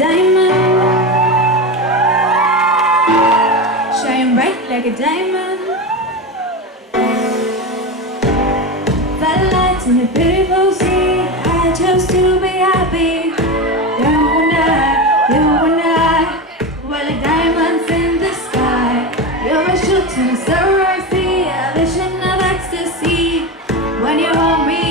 diamond, shine bright like a diamond. The lights in a beautiful sea. I chose to be happy. You and I, we're like diamonds in the sky. You're a shooting star, I see a vision of ecstasy. When you hold me,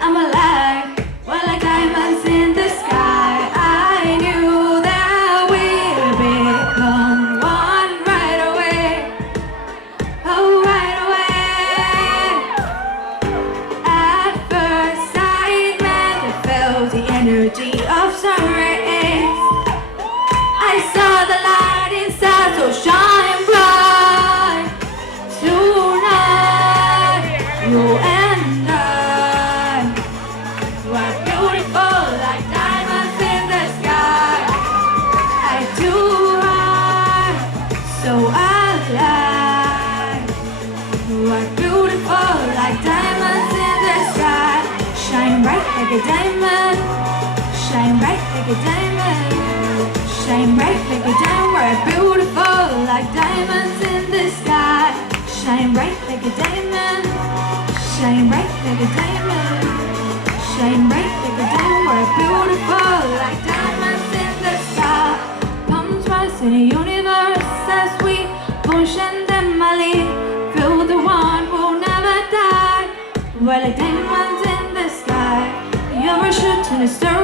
I'm alive. We're like diamonds in the sky. I knew that we'd become one right away. Oh, right away. At first sight, man, I felt the energy of sun rays. I saw the light inside, so shine bright. Tonight, you and I were beautiful like diamonds in the sky. I do hard, so alive. We're beautiful like diamonds in the sky. Shine bright like a diamond. Shine bright like a diamond. Shine bright like a diamond. We're beautiful like diamonds in the sky. Shine bright like a diamond. Shine bright like a diamond. Shine bright like a diamond. We're beautiful like diamonds in the sky. Comes rise in the universe as we push and demolish. Feel the one who'll never die. We're like diamonds in the sky. You're a shooting star.